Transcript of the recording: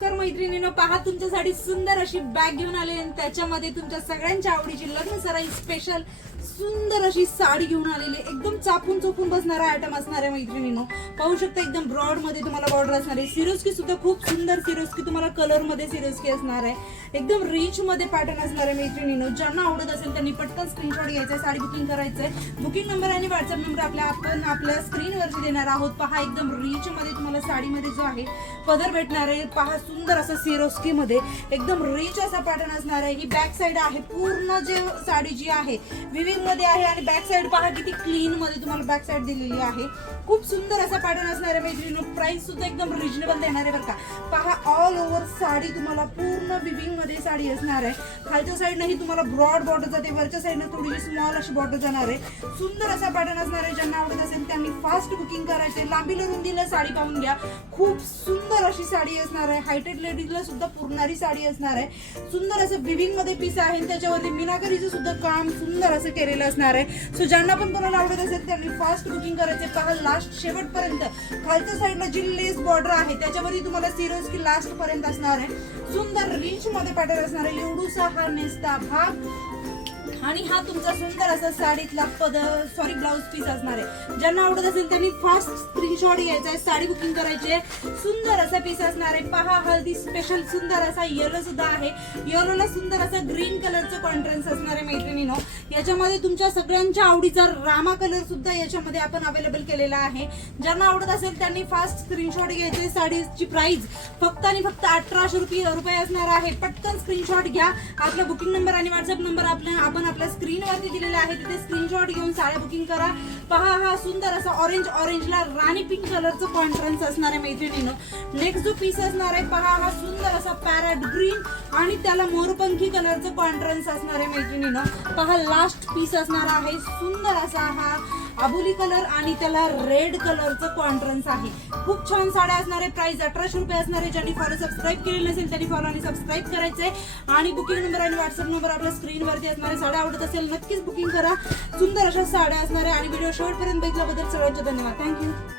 तर मैत्रिणींनो पहा तुमच्यासाठी सुंदर अशी बॅग घेऊन आले आणि त्याच्यामध्ये तुमच्या सगळ्यांच्या आवडीची लग्न सराई स्पेशल सुंदर अशी साडी घेऊन आलेली एकदम चापून चोपून बसणारा आयटम असणार आहे मैत्रिणींनो. पाहू शकता एकदम ब्रॉड मध्ये तुम्हाला बॉर्डर असणार आहे. सिरोस्की सुद्धा खूप सुंदर सिरोस्की तुम्हाला कलर मध्ये सिरोस्की असणार आहे. एकदम रिच मध्ये पॅटर्न असणार आहे मैत्रिणींनो. ज्यांना आवडत असेल त्यांनी पटकन स्क्रीनशॉट घ्यायचा, साडी बुकिंग करायचंय. बुकिंग नंबर आणि व्हॉट्सअप नंबर आपण आपल्या स्क्रीनवरती देणार आहोत. पहा एकदम रिच मध्ये तुम्हाला साडीमध्ये जो आहे पदर भेटणार आहे. पहा सुंदर असं सिरोस्की मध्ये एकदम रिच असा पॅटर्न असणार आहे. ही बॅक साइड आहे पूर्ण जे साडी जी आहे विविंग मध्ये आहे आणि बॅक साइड पहा किती क्लीन मध्ये तुम्हाला बॅक साइड दिलेली आहे. खूप सुंदर असा पॅटर्न असणार आहे मैत्रिणींनो. प्राइस सुद्धा एकदम रिजनेबल देणार आहे बरं का. पहा ऑल ओव्हर साडी तुम्हाला पूर्ण विविंग मध्ये साडी असणार आहे. खालच्या साईडनं ही तुम्हाला ब्रॉड बॉर्डर जाते, वरच्या साईडनं थोडीशी स्मॉल अशी बॉर्डर जाणार आहे. सुंदर असा पॅटर्न असणार आहे. ज्यांना आवडत असेल त्यांनी फास्ट बुकिंग करायचे. लांबीला रुंदीला साडी पाहून घ्या. खूप सुंदर अशी साडी असणार आहे. हायटेड लेडीजला सुद्धा पुरणारी साडी असणार आहे. सुंदर असं विविंग मध्ये पीस आहे. त्याच्यावरती मीनाकरीचं सुद्धा काम सुंदर असं केलेलं असणार आहे. सो ज्यांना पण कोणाला आवडत असेल त्यांनी फास्ट बुकिंग करायचे. पहा लास्ट शेवटपर्यंत खालच्या साईडला जी लेस बॉर्डर आहे त्याच्यावरती तुम्हाला सिरोस्की लास्ट पर्यंत असणार आहे. सुंदर रिच मध्ये पॅटर्न असणार आहे. एवढूसा हा नेसता भाग आणि हा तुमचा सुंदर असा साडीतला ब्लाउज पीस असणार आहे. ज्यांना आवडत असेल त्यांनी फास्ट स्क्रीनशॉट घ्यायचा आहे, साडी बुकिंग करायची. सुंदर असा पीस असणार आहे. पहा हळदी स्पेशल सुंदर असा येलो सुद्धा आहे. येलोला सुंदर असा ग्रीन कलरचं कॉन्ट्रास्ट असणार आहे मैत्रिणींनो. याच्यामध्ये तुमच्या सगळ्यांच्या आवडीचा रामा कलर सुद्धा याच्यामध्ये आपण अवेलेबल केलेला आहे. ज्यांना आवडत असेल त्यांनी फास्ट स्क्रीनशॉट घ्यायचे. साडीची प्राइस फक्त आणि फक्त 1800 रुपये असणार आहे. पटकन स्क्रीनशॉट घ्या. आपला बुकिंग नंबर आणि व्हॉट्सअप नंबर आपण आपल्या स्क्रीनवरती दिलेला आहे. तिथे स्क्रीनशॉट घेऊन साड्या बुकिंग करा. पहा हा सुंदर असा ऑरेंजला राणी पिंक कलरचं कॉन्ट्रास्ट असणार आहे मैत्रिणींनो. नेक्स्ट जो पीस असणार आहे पहा हा सुंदर असा पॅरेट ग्रीन आणि त्याला मोरपंखी कलरचं कॉन्ट्रास्ट असणार आहे मैत्रिणींनो. पहा लास्ट पीस असणार आहे. सुंदर असा हा आबोली कलर आणि त्याला रेड कलरचं कॉन्ट्रास्ट आहे. खूप छान साड्या असणार आहे. प्राइस 1800 रुपये असणार आहे. ज्यांनी फॉलो सबस्क्राईब केलेलं नसेल त्यांनी फॉलो आणि सबस्क्राईब करायचंय. आणि बुकिंग नंबर आणि व्हॉट्सअप नंबर आपल्या स्क्रीनवरती असणार आहे. साड्या आवडत असेल नक्कीच बुकिंग करा. सुंदर अशा साड्या असणार आहे. आणि व्हिडिओ शेवटपर्यंत बघितल्याबद्दल सगळ्यांचे धन्यवाद. थँक्यू.